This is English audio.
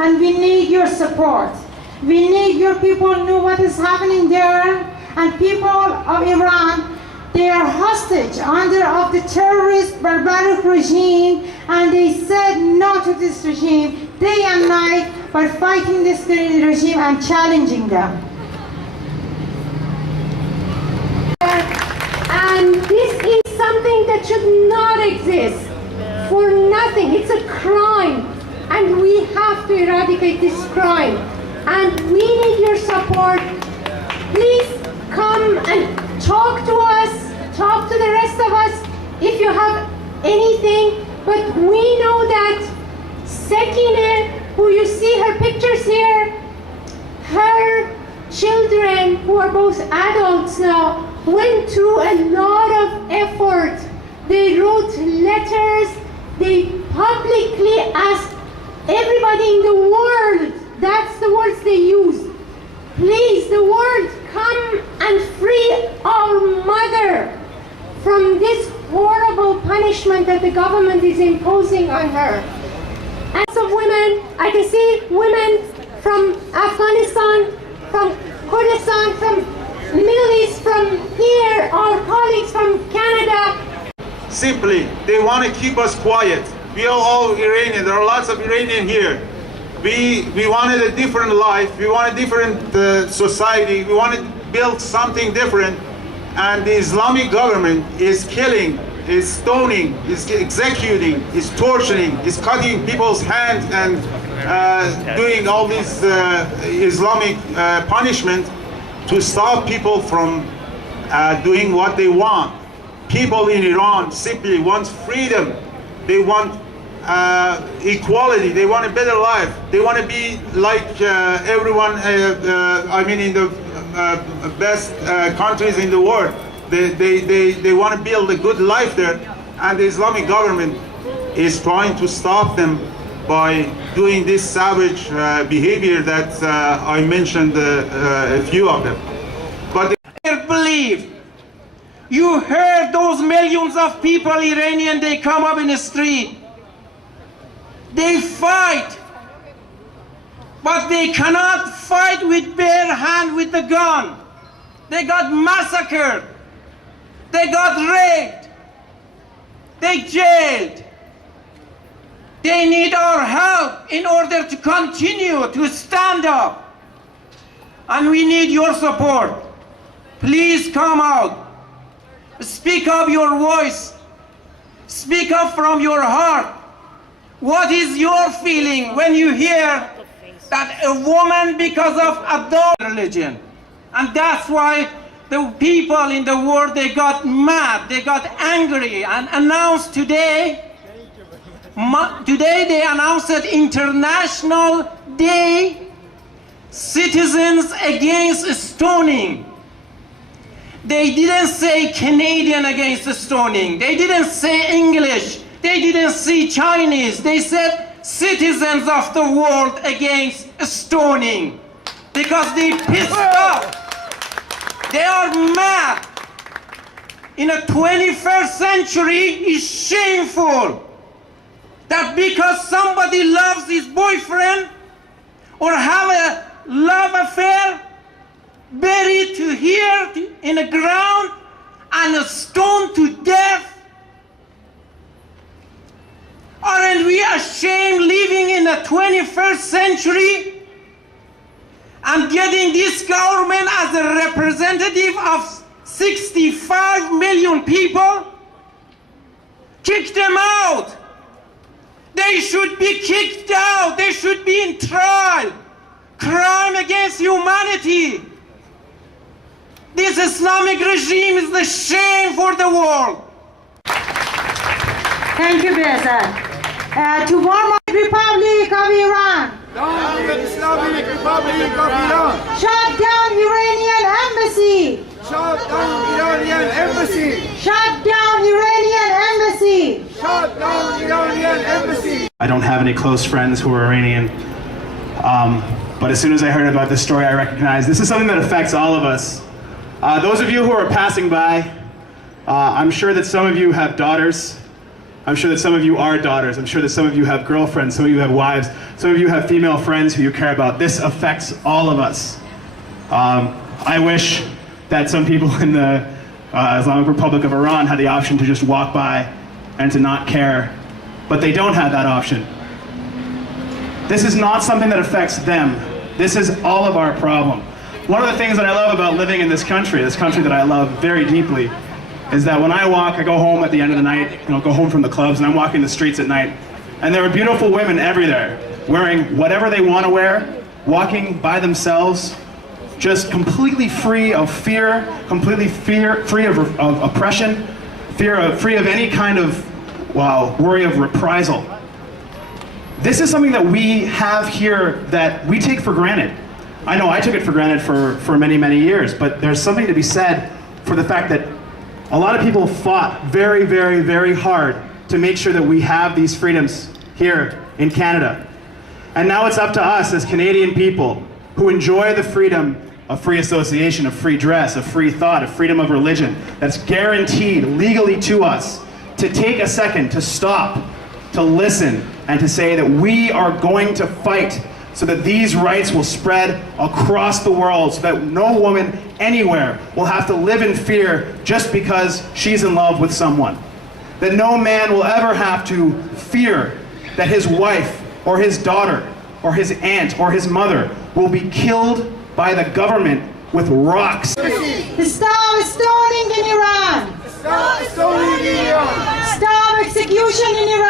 and we need your support. We need your people to know what is happening there, and people of Iran, they are hostage under of the terrorist barbaric regime, and they said no to this regime day and night by fighting this regime and challenging them. And this is something that should not exist for nothing. It's a crime, and we have to eradicate this crime. And we need your support. Please come and talk to us, talk to the rest of us if you have anything. But we know that Sakineh, who you see her pictures here, her children, who are both adults now, went through a lot of effort. They wrote letters, they publicly asked everybody in the world, that's the words they use. Please, the world, come and free our mother from this horrible punishment that the government is imposing on her. And some women, I can see women from Afghanistan, from Kurdistan, from Middle East, from here, our colleagues from Canada. Simply, they want to keep us quiet. We are all Iranian. There are lots of Iranian here. We wanted a different life. We want a different society. We want to build something different. And the Islamic government is killing, is stoning, is executing, is torturing, is cutting people's hands and doing all these Islamic punishment to stop people from doing what they want. People in Iran simply want freedom. They want equality. They want a better life. They want to be like everyone, I mean, in the best countries in the world. They want to build a good life there. And the Islamic government is trying to stop them by doing this savage behavior that I mentioned a few of them. But I believe you heard those millions of people, Iranian, they come up in the street. They fight, but they cannot fight with bare hand with the gun. They got massacred. They got raped. They jailed. They need our help in order to continue to stand up. And we need your support. Please come out. Speak up your voice. Speak up from your heart. What is your feeling when you hear that a woman, because of adult religion, and that's why the people in the world, they got mad, they got angry, and announced today they announced it International Day Citizens Against Stoning. They didn't say Canadian against stoning. They didn't say English. They didn't say Chinese. They said citizens of the world against stoning. Because they pissed off. They are mad. In the 21st century, it's shameful that because somebody loves his boyfriend or have a love affair, buried to here in the ground and stoned to death. Aren't we ashamed living in the 21st century and getting this government as a representative of 65 million people? Kick them out. They should be kicked out. They should be in trial. Crime against humanity. This Islamic regime is the shame for the world. Thank you, Behzad. To warm up the Republic of Iran. Down the Islamic Republic of Iran. Shut down Iranian embassy. Shut down Iranian embassy. Shut down Iranian embassy. Shut down Iranian embassy. I don't have any close friends who are Iranian, but as soon as I heard about this story, I recognized this is something that affects all of us. Those of you who are passing by, I'm sure that some of you have daughters. I'm sure that some of you are daughters. I'm sure that some of you have girlfriends, some of you have wives, some of you have female friends who you care about. This affects all of us. I wish that some people in the Islamic Republic of Iran had the option to just walk by and to not care, but they don't have that option. This is not something that affects them. This is all of our problem. One of the things that I love about living in this country that I love very deeply, is that when I walk, I go home at the end of the night, go home from the clubs, and I'm walking the streets at night, and there are beautiful women everywhere, wearing whatever they want to wear, walking by themselves, just completely free of fear, completely free of oppression, free of any kind of worry of reprisal. This is something that we have here that we take for granted. I know I took it for granted for many, many years, but there's something to be said for the fact that a lot of people fought very, very, very hard to make sure that we have these freedoms here in Canada. And now it's up to us as Canadian people who enjoy the freedom of free association, of free dress, of free thought, of freedom of religion, that's guaranteed legally to us, to take a second to stop, to listen, and to say that we are going to fight so that these rights will spread across the world, so that no woman anywhere will have to live in fear just because she's in love with someone. That no man will ever have to fear that his wife or his daughter or his aunt or his mother will be killed by the government with rocks. Stop stoning in Iran! Stop stoning in Iran! Stop execution in Iran!